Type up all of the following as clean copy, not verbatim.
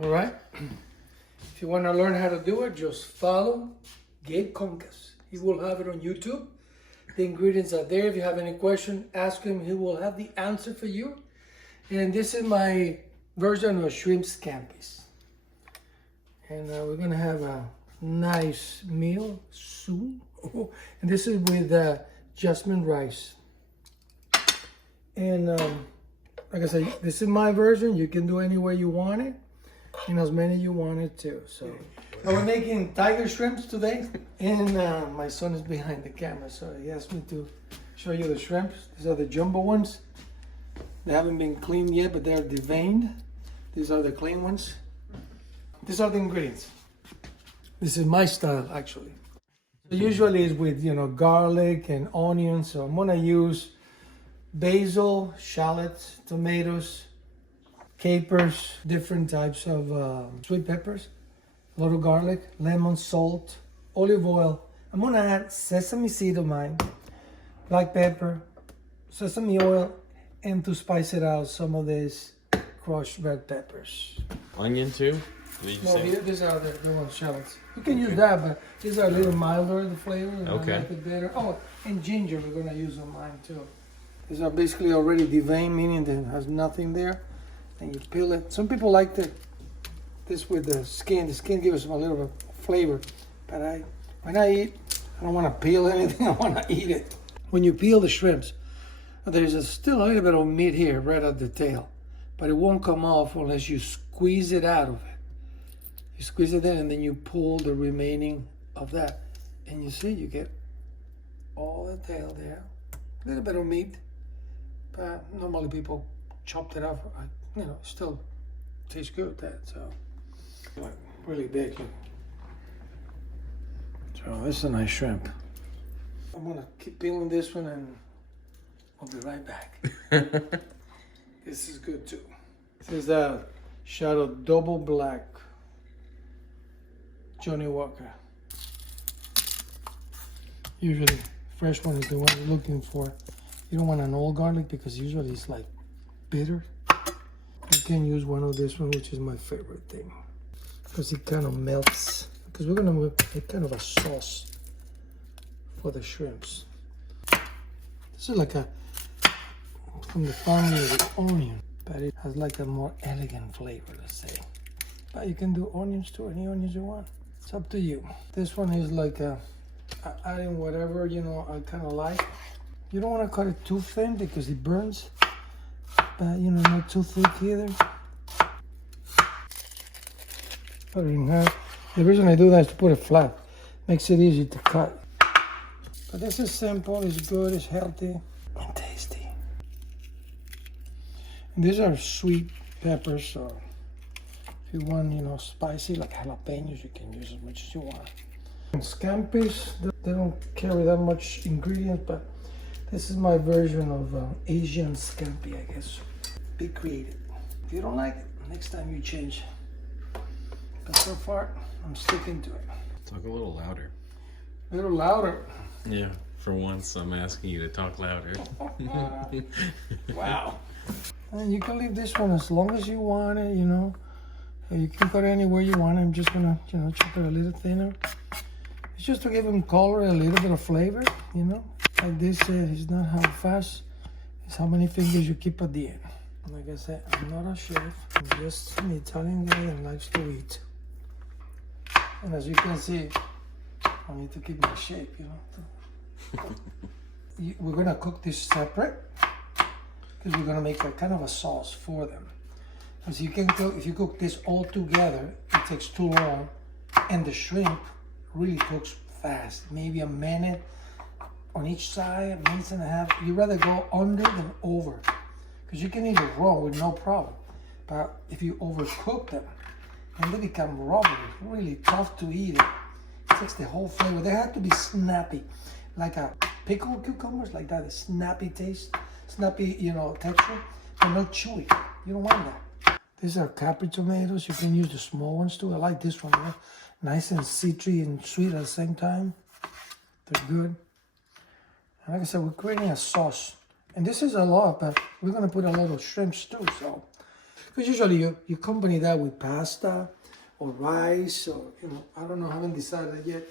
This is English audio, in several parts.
All right. If you want to learn how to do it, just follow Gabe Concas. He will have it on YouTube. The ingredients are there. If you have any question, ask him. He will have the answer for you. And this is my version of shrimp scampis. And we're going to have a nice meal soon. And this is with jasmine rice. And like I said, this is my version. You can do any way you want it. And as many you want it too. So we're making tiger shrimps today. And my son is behind the camera. So he asked me to show you the shrimps. These are the jumbo ones. They haven't been cleaned yet, but they're deveined. These are the clean ones. These are the ingredients. This is my style, actually. So usually it's with, garlic and onions. So I'm gonna use basil, shallots, tomatoes, capers, different types of sweet peppers, a little garlic, lemon, salt, olive oil. I'm gonna add sesame seed of mine, black pepper, sesame oil, and to spice it out, some of these crushed red peppers. Onion too? No, these are the ones, shallots. You can use that, but these are a little milder, the flavor. Okay. I like it better. Oh, and ginger we're gonna use on mine too. These are basically already deveined, meaning that it has nothing there. And you peel it. Some people like this with the skin. The skin gives them a little bit of flavor. But when I eat, I don't want to peel anything. I want to eat it. When you peel the shrimps, there's still a little bit of meat here right at the tail. But it won't come off unless you squeeze it out of it. You squeeze it in and then you pull the remaining of that. And you see, you get all the tail there. A little bit of meat. But normally people chopped it up. Still tastes good, that, so. Really big. So this is a nice shrimp. I'm gonna keep peeling this one and I'll be right back. This is good too. This is a Shadow Double Black Johnny Walker. Usually fresh one is the one you're looking for. You don't want an old garlic because usually it's like bitter. You can use one of this one, which is my favorite thing, because it kind of melts. Because we're gonna make kind of a sauce for the shrimps. This is like from the family of the onion, but it has like a more elegant flavor, let's say. But you can do onions too, any onions you want. It's up to you. This one is like adding whatever I kind of like. You don't want to cut it too thin because it burns. But not too thick either. Put it in half. The reason I do that is to put it flat. Makes it easy to cut. But this is simple, it's good, it's healthy, and tasty. And these are sweet peppers, so if you want, spicy, like jalapenos, you can use as much as you want. And scampis, they don't carry that much ingredients, but this is my version of Asian scampi, I guess. Be creative. If you don't like it, next time you change. But so far, I'm sticking to it. Talk a little louder. A little louder. Yeah, for once I'm asking you to talk louder. Wow. And you can leave this one as long as you want it, You can cut it anywhere you want it. I'm just gonna, chop it a little thinner. It's just to give them color, a little bit of flavor, Like this is not how fast, it's how many fingers you keep at the end. Like I said, I'm not a chef. I'm just an Italian guy that likes to eat. And as you can see, I need to keep my shape, We're gonna cook this separate because we're gonna make a kind of a sauce for them. Because if you cook this all together, it takes too long, and the shrimp really cooks fast. Maybe a minute on each side, a minute and a half. You'd rather go under than over. Because you can eat it raw with no problem. But if you overcook them, and they become rubbery, really tough to eat. It takes the whole flavor. They have to be snappy. Like a pickled cucumbers, like that, a snappy taste, snappy, texture, but not chewy. You don't want that. These are Campari tomatoes. You can use the small ones too. I like this one. Nice and citry and sweet at the same time. They're good. And like I said, we're creating a sauce. And this is a lot, but we're gonna put a lot of shrimps too, so. Because usually you accompany that with pasta or rice or, I don't know, I haven't decided yet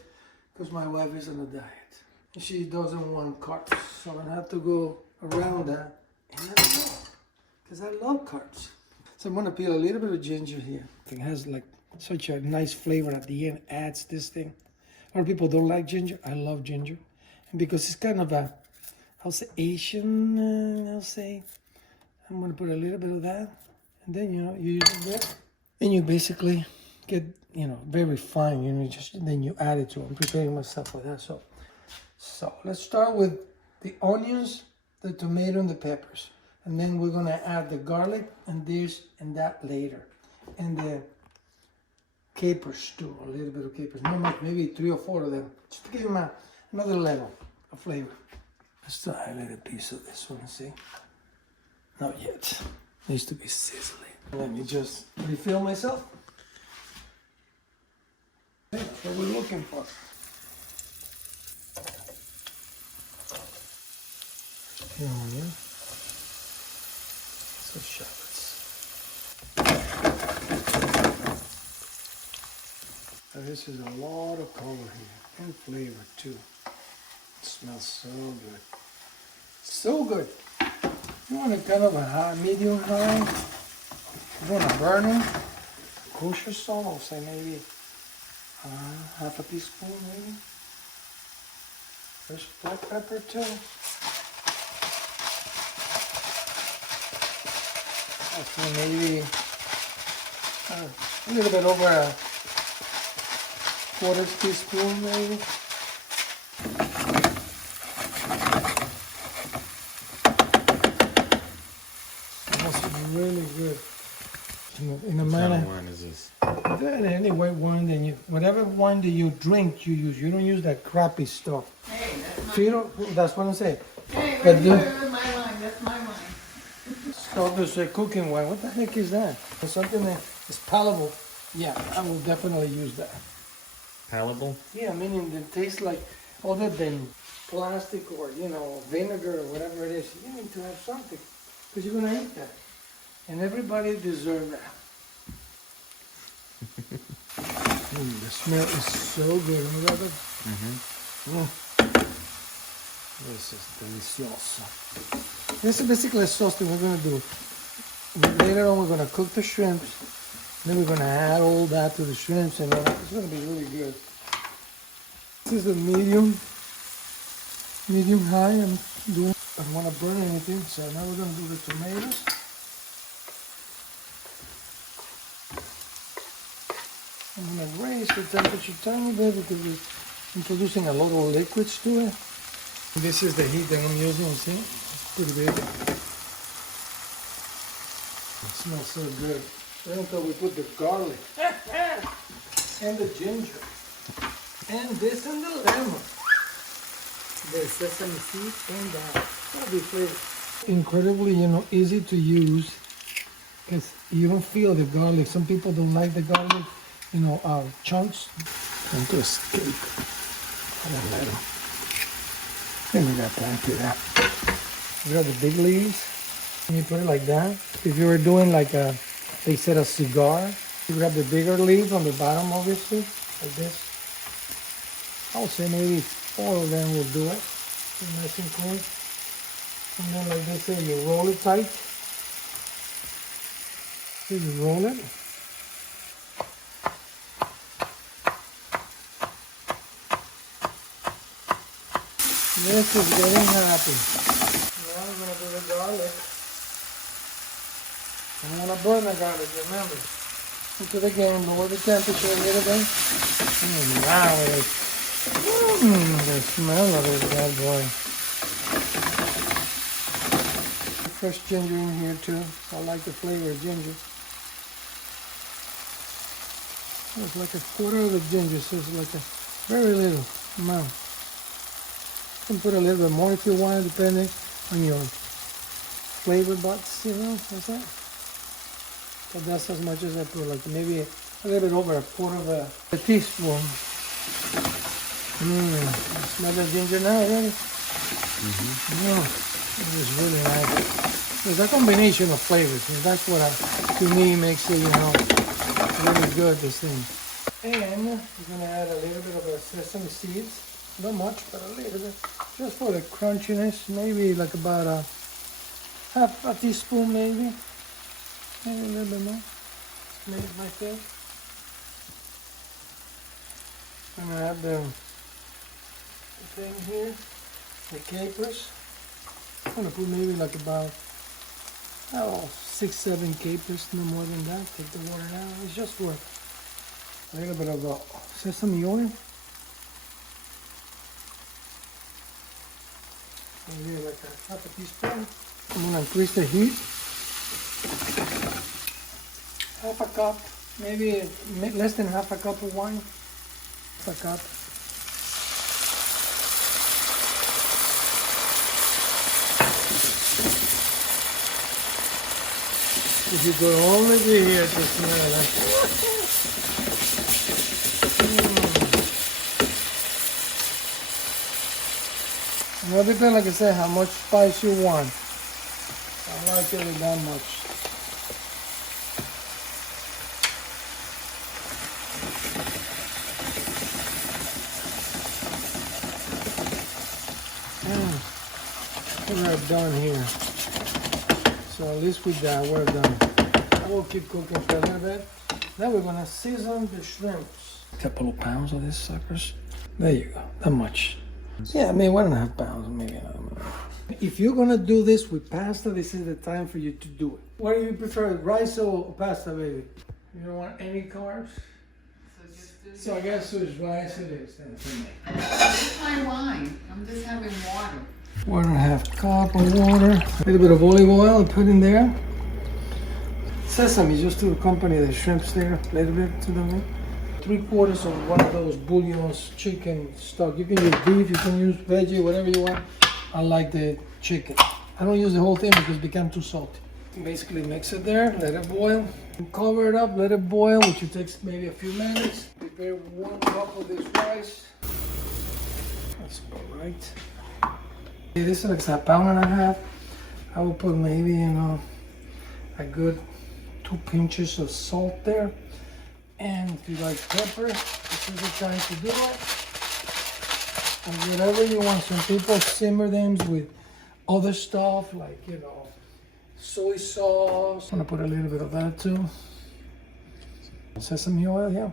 because my wife is on a diet. She doesn't want carbs, so I'm gonna have to go around that and let it go, because I love carbs. So I'm gonna peel a little bit of ginger here. It has like such a nice flavor at the end, adds this thing. A lot of people don't like ginger. I love ginger. And because it's kind of a, I'll say Asian, I'm gonna put a little bit of that. And then, you use it, and you basically get, very fine, then you add it to it. I'm preparing myself for that, so let's start with the onions, the tomato, and the peppers. And then we're gonna add the garlic and this and that later. And the capers too, a little bit of capers. Not much, maybe 3 or 4 of them. Just to give them another level of flavor. Let's try a little piece of this one, see? Not yet. Needs to be sizzling. Let me just refill myself. That's what we're looking for. Onion. So shallots. Now this is a lot of color here and flavor too. It smells so good. So good. You want a kind of a high, medium high. You want to burn it. Kosher salt, I'll say maybe half a teaspoon maybe. Fresh black pepper too. Maybe a little bit over a 1/4 teaspoon maybe. That's really good. In a manner. What kind of wine is this? Any white wine, then whatever wine that you drink, you use. You don't use that crappy stuff. Hey, that's That's what I'm saying. Hey, But my wine. That's my wine. So there's a cooking wine. What the heck is that? It's something that is palatable. Yeah, I will definitely use that. Palatable? Yeah, meaning it tastes like, other than plastic or, vinegar or whatever it is, you need to have something. Because you're going to eat that. And everybody deserves that. The smell is so good. This is delicioso. This is basically a sauce that we're going to do. Later on, we're going to cook the shrimps. Then we're going to add all that to the shrimps, and it's going to be really good. This is a medium high. I don't want to burn anything, so now we're going to do the tomatoes. I'm going to raise the temperature a tiny bit because we're introducing a lot of liquids to it. This is the heat that I'm using, see? It's pretty big. It smells so good. Wait until we put the garlic and the ginger and this and the lemon. The sesame seeds and that. That'll be flavor. Incredibly, easy to use because you don't feel the garlic. Some people don't like the garlic, chunks. And to escape. Then we got time to that. You got the big leaves. And you put it like that. If you were doing like they said a cigar, you grab the bigger leaves on the bottom, obviously, like this. I would say maybe 4 of them will do it. Nice and clean. And then like they say, you roll it tight. So you roll it. This is getting happy. Now we're going to do the garlic. I don't want to burn the garlic, remember. Into the game, lower the temperature a little bit. Wow, the smell of it, bad boy. Fresh ginger in here too. I like the flavor of ginger. It's like a 1/4 of the ginger, so it's like a very little amount. You can put a little bit more if you want, depending on your flavor buds, that's it. But that's as much as I put, like maybe a little bit over a 1/4 of a teaspoon. Smell the ginger now already? It is really nice. There's a combination of flavors, and that's what to me makes it, really good, this thing. And we're gonna add a little bit of sesame seeds. Not much, but a little bit. Just for the crunchiness, maybe like about half a teaspoon, maybe. Maybe a little bit more. Maybe my thing. I'm gonna add the thing here, the capers. I'm gonna put maybe like about 6-7 capers, no more than that. Take the water out. It's just for a little bit of sesame oil. Maybe like a half a teaspoon. I'm gonna increase the heat. Half a cup, maybe less than half a cup of wine. Half a cup. If you could only be here to smell it. It depends, like I said, how much spice you want. I like it with that much. We're done here. So at least with that, we're done. I will keep cooking for a little bit. Then we're gonna season the shrimps. A couple of pounds of these suckers. There you go, that much. Yeah, I mean 1.5 pounds, maybe. If you're gonna do this with pasta, this is the time for you to do it. What do you prefer, rice or pasta, baby? You don't want any carbs? So I guess it's rice it is then for me. It's my wine. I'm just having water. 1.5 cup of water. A little bit of olive oil put in there. Sesame just to accompany the shrimps there. A little bit to the meat. 3/4 of one of those bouillons, chicken stock. You can use beef, you can use veggie, whatever you want. I like the chicken. I don't use the whole thing because it becomes too salty. Basically mix it there, let it boil. Cover it up, let it boil, which takes maybe a few minutes. Prepare 1 cup of this rice. That's about right. This is like a 1.5 pounds. I will put maybe, a good 2 pinches of salt there. And if you like pepper, this is the time to do it. And whatever you want. Some people simmer them with other stuff like, soy sauce. I'm gonna put a little bit of that too. Sesame oil, yeah.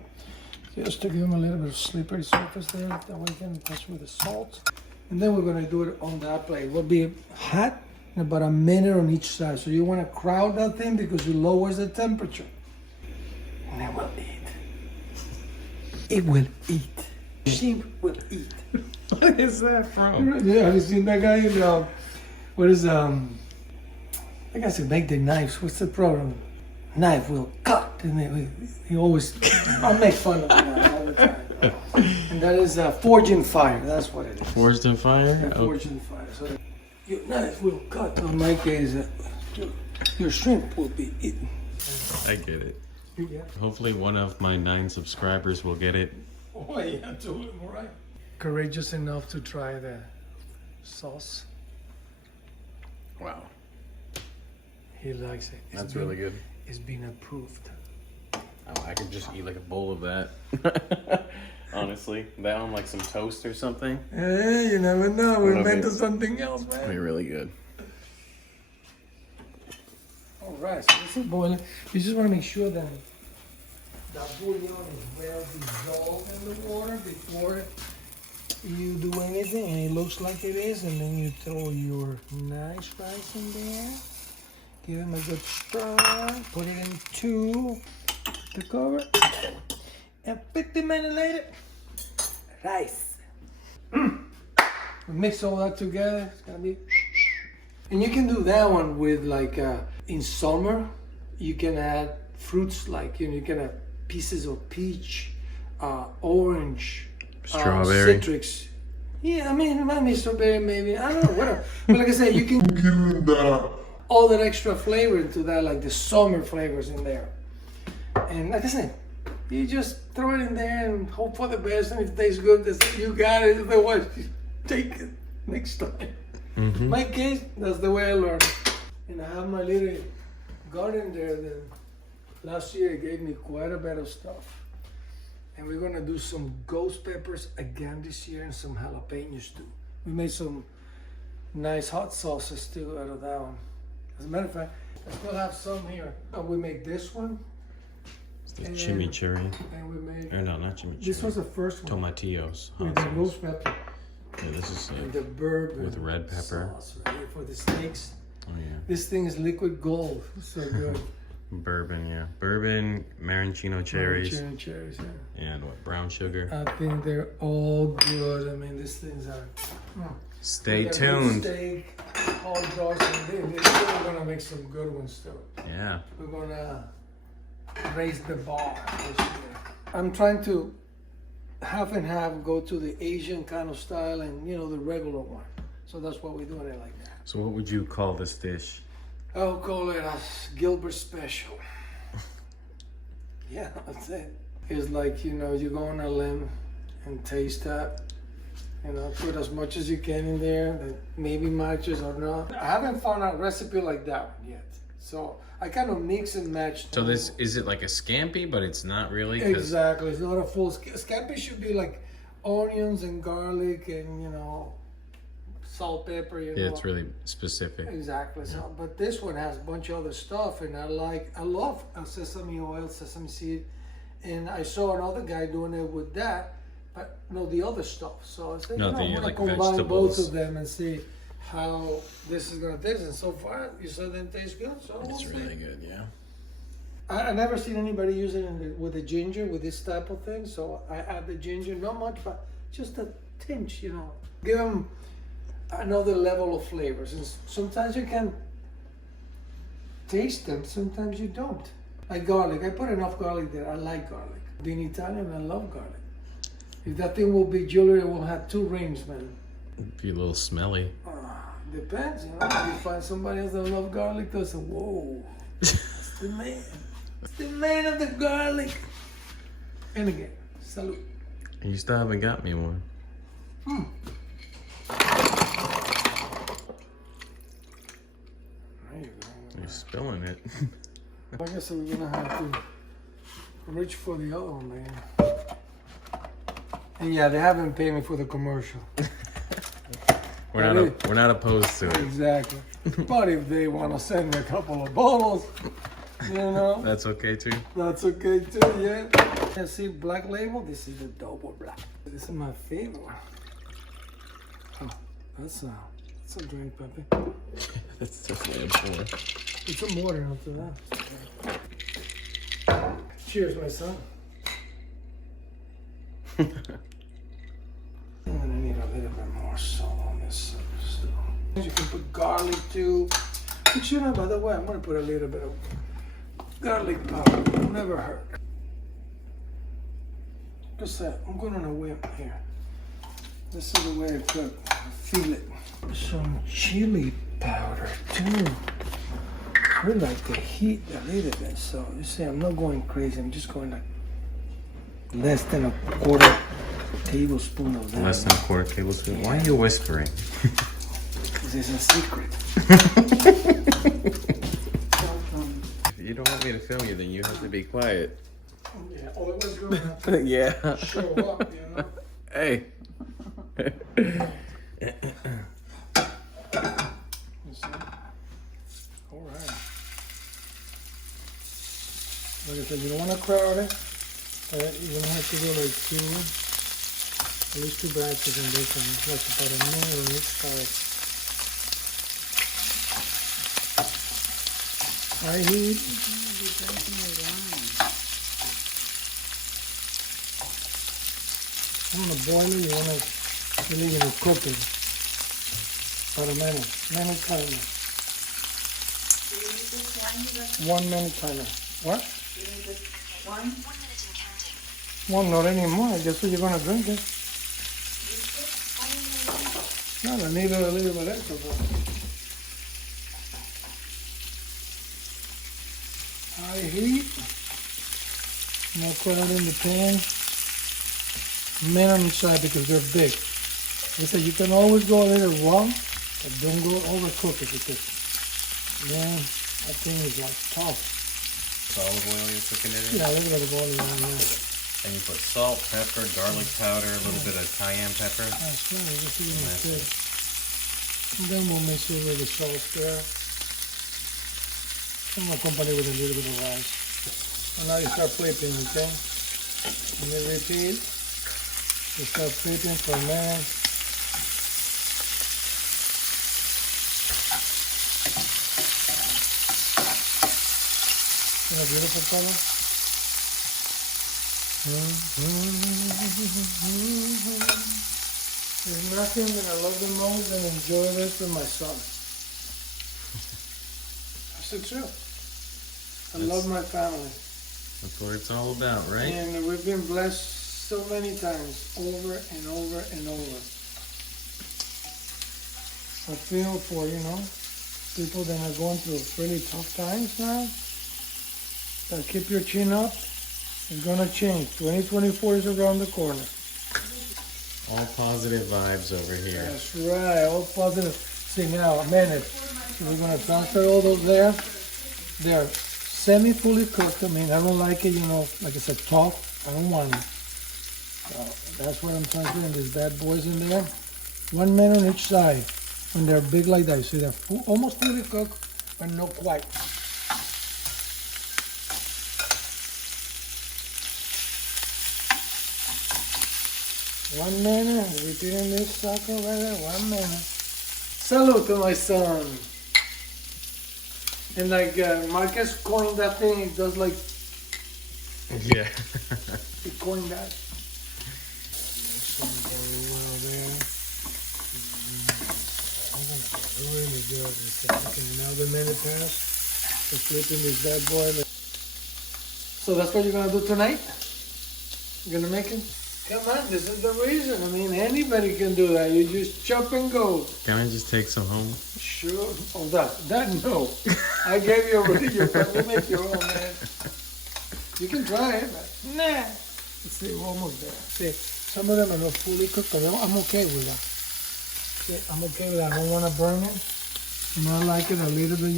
Just to give them a little bit of slippery surface there. That way you can touch with the salt. And then we're gonna do it on that plate. It will be hot in about a minute on each side. So you wanna crowd that thing because it lowers the temperature. And it will eat. It will eat. Sheep will eat. What is that from? Yeah, have you seen that guy in what is I guess they make the knives. What's the problem? Knife will cut. And he always I'll make fun of that all the time. And that is forged in fire. That's what it is. Forged in fire? Yeah, forged in fire. So your knife will cut. In my case, your shrimp will be eaten. I get it. Yeah. Hopefully one of my 9 subscribers will get it. Oh yeah, do it right. Courageous enough to try the sauce. Wow. He likes it. That's really good. It's been approved. Oh, I could just eat like a bowl of that. Honestly, that on like some toast or something. Hey, you never know. We're Love meant it. to something else, man. It'd be really good. All right, so this is boiling. You just want to make sure that the bouillon is well dissolved in the water before you do anything, and it looks like it is. And then you throw your nice rice in there. Give them a good stir. Put it into the cover. And 50 minutes later, rice. We mix all that together. It's gonna be. And you can do that one with like in summer. You can add fruits like you can have pieces of peach, orange, Strawberry. citrus. Yeah, I mean, maybe strawberry, maybe I don't know, whatever. But like I said, you can give all that extra flavor into that, like the summer flavors in there. And like I said, you just throw it in there and hope for the best. And if it tastes good, you got it. Otherwise, you take it next time. Mm-hmm. In my case, that's the way I learned. And I have my little garden there. Then Last year it gave me quite a bit of stuff. And we're gonna do some ghost peppers again this year and some jalapenos too. We made some nice hot sauces too out of that one. As a matter of fact, I still have some here. We made this one. It's the chimichurri. And we made, Or no, not chimichurri. this was the first one. Tomatillos. With the ghost pepper. Yeah, this is And the bourbon with red pepper. sauce right here for the steaks. Oh yeah. This thing is liquid gold. So good. Bourbon, yeah. Bourbon, maraschino cherries, Maraschino cherries, yeah. and what? Brown sugar. I think they're all good. I mean, these things are. Stay They're good tuned. Steak, all dogs, and we're gonna make some good ones too. Yeah. We're gonna raise the bar this year. I'm trying to half and half go to the Asian kind of style and the regular one. So that's why we're doing it like that. So what would you call this dish? I'll call it a Gilbert special. Yeah, that's it. It's like, you go on a limb and taste that. Put as much as you can in there that maybe matches or not. I haven't found a recipe like that one yet. So I kind of mix and match. So this, is it like a scampi, but it's not really? Exactly, it's not a full scampi. Should be like onions and garlic and salt, pepper. Yeah, it's really specific. Exactly. So, but this one has a bunch of other stuff, and I love sesame oil, sesame seed, and I saw another guy doing it with that, but no, the other stuff. So I said, I'm gonna like combine vegetables. both of them and see how this is gonna taste. And so far, you said them taste good. So we'll It's see. really good, yeah. I never seen anybody use it with the ginger, with this type of thing. So I add the ginger, not much, but just a tinge, Give them another level of flavors. And sometimes you can taste them, sometimes you don't. Like garlic, I put enough garlic there. I like garlic. Being Italian, I love garlic. If that thing will be jewelry, it will have 2 rings, man. Be a little smelly. Depends, If you find somebody else that love garlic, they'll say, whoa, that's the man. It's the man of the garlic. And again, salute. You still haven't got me one. There you go. You're spilling it. I guess we're gonna have to reach for the other one, man. And yeah, they haven't paid me for the commercial. We're not opposed to it. Exactly. But if they want to send me a couple of bottles, That's okay too. that's okay too, yeah. And see, black label, this is the double black. This is my favorite one. Oh, that's a drink, Pepe. That's definitely a pour. Put some water after that. Cheers, my son. I'm gonna need a little bit more salt on this stuff. You can put garlic too. But by the way, I'm gonna put a little bit of garlic powder. It'll never hurt. Just that, I'm going on a whim here. This is the way I cook. Feel it. Some chili powder too. We like the heat a little bit, so you see, I'm not going crazy. I'm just going like less than a quarter tablespoon of that. Less than a quarter tablespoon. Why are you whispering? Because it's a secret. If you don't want me to film you, then you have to be quiet. Yeah, otherwise you're gonna have to Yeah. show up, Hey. You see? All right. Like I said, you don't want to crowd it. You're gonna have to go like 2, at least 2 batches in this one. Like about a minute on each side. High heat. You want to boil it, you want to leave it cooking. About a minute timer. 1 minute timer. What? 1 minute and counting. Well, not anymore. I guess you're gonna drink it. No, I need a little bit extra. But high heat. Now put it in the pan. Men on each side because they're big. Like I said, you can always go a little raw, but don't go overcook it because then that thing is like tough. Just olive oil you're cooking it in? Yeah, a little bit of olive oil, yeah. And you put salt, pepper, garlic powder, a little bit of cayenne pepper. That's right, just a little That's bit. it. And then we'll mix it with the sauce there. And we'll accompany with a little bit of rice. And now you start flipping, okay? And you repeat. You start flipping for a minute. Isn't that beautiful color? There's nothing that I love the most than enjoy this with my son. That's the truth. I love my family. That's what it's all about, right? And we've been blessed so many times, over and over and over. I feel for, people that are going through really tough times now. But keep your chin up. It's gonna change. 2024 is around the corner. All positive vibes over here. That's right, all positive. See now, a minute. So we're gonna transfer all those there. They're semi-fully cooked. I mean, I don't like it, like I said, tough. I don't want it. So that's why I'm transferring these bad boys in there. 1 minute on each side. When they're big like that, see, they're almost fully cooked, but not quite. One minute, repeating this sucker right there, 1 minute. Salute to my son. And like Marcus coined that thing, it does like, Yeah. he coined that. This one very well there. Really good. Okay, now the minute passed. We're flipping this bad boy. So that's what you're gonna do tonight? You're gonna make it? Come on, this is the reason. I mean, anybody can do that. You just chop and go. Can I just take some home? Sure. Oh, that no. I gave you already your one. You make your own, man. You can try it, but nah. Let's see, we're almost there. See, some of them are not fully cooked, but I'm okay with that. See, I'm okay with that. I don't want to burn it. I like it a little bit,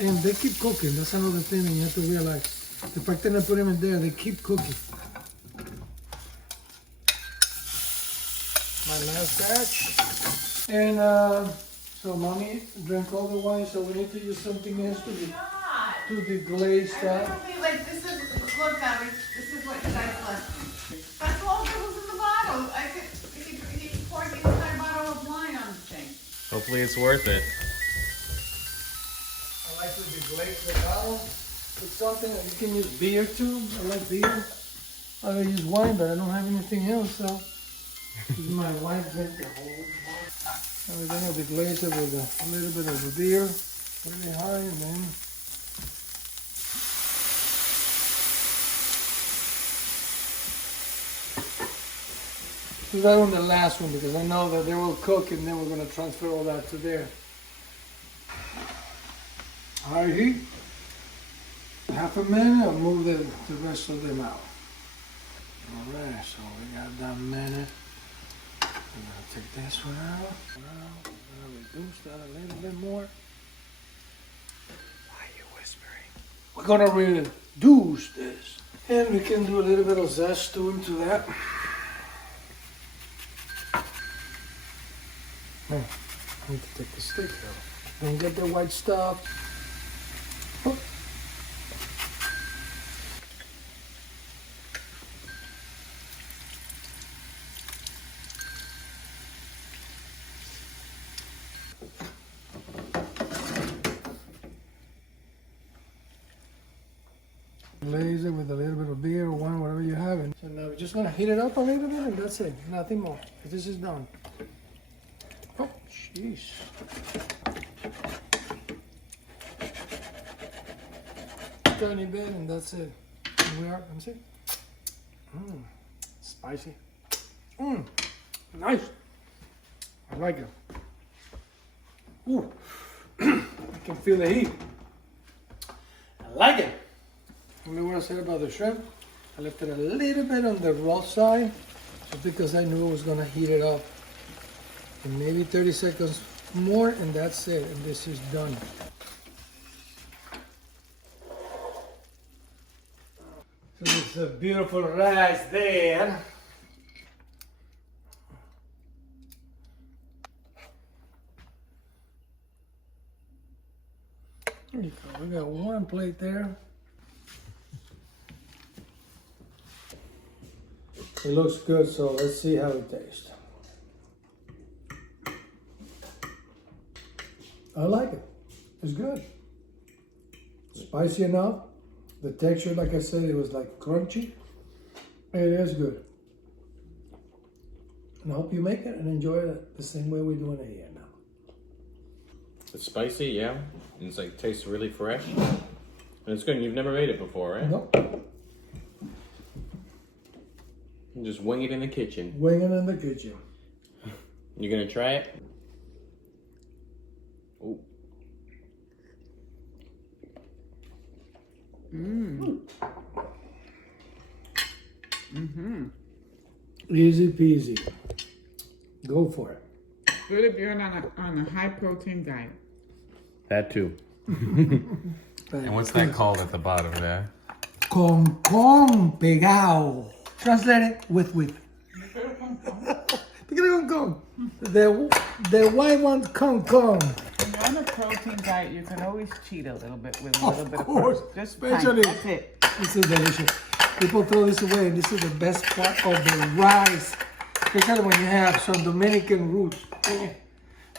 and they keep cooking. That's another thing that you have to realize. The fact that I put them in there, they keep cooking. My last batch. And so mommy drank all the wine, so we need to use something else to deglaze that. Like this is, look at it, this is what you guys left. That's all that was in the bottle. He poured the entire bottle of wine on the thing. Hopefully it's worth it. I like to deglaze the bottle with something that you can use beer too. I like beer. I would use wine, but I don't have anything else, so my wife drank the whole bottle. And we're gonna deglaze it with a little bit of the beer, really high, and then do that on the last one because I know that they will cook, and then we're gonna transfer all that to there. High heat. Half a minute, I'll move the rest of them out. Alright, so we got that minute. I'm gonna take this one out. Now, I'm gonna reduce that a little bit more. Why are you whispering? We're gonna reduce this. And we can do a little bit of zest into that. Now, I need to take the stick out. Don't get the white stuff. Oh. Glaze it with a little bit of beer or wine, whatever you have. And so now we're just gonna heat it up a little bit and that's it. Nothing more. This is done. Oh, jeez. Tiny bit and that's it. And we are, let me see. Spicy. Nice. I like it. Ooh. I can feel the heat. I like it. Remember what I said about the shrimp? I left it a little bit on the raw side just because I knew it was gonna heat it up. And maybe 30 seconds more and that's it. And this is done. It's a beautiful rice there. There you go. We got one plate there. It looks good, so let's see how it tastes. I like it. It's good. Spicy enough. The texture, like I said, it was like crunchy. It is good. And I hope you make it and enjoy it the same way we're doing it here now. It's spicy, yeah. And it's like tastes really fresh. And it's good. You've never made it before, right? Nope. You just wing it in the kitchen. Wing it in the kitchen. You gonna try it? Oh. Easy peasy. Go for it. Good if you're on a high protein diet. That too. And what's that called at the bottom there? Con pegao. Translate it with. Con. The white one con. When you're on a protein diet, you can always cheat a little bit with a little bit of protein. Just especially. That's it. This is delicious. People throw this away, and this is the best part of the rice. Especially when you have some Dominican roots.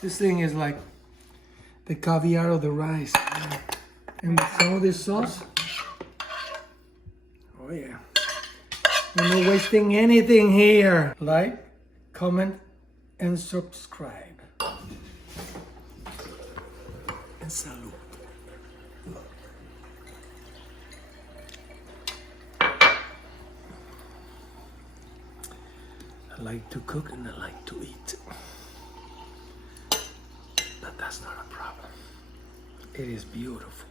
This thing is like the caviar of the rice. And with some of this sauce. Oh yeah. We're not wasting anything here. Like, comment, and subscribe. And salud. I like to cook and I like to eat. But that's not a problem. It is beautiful.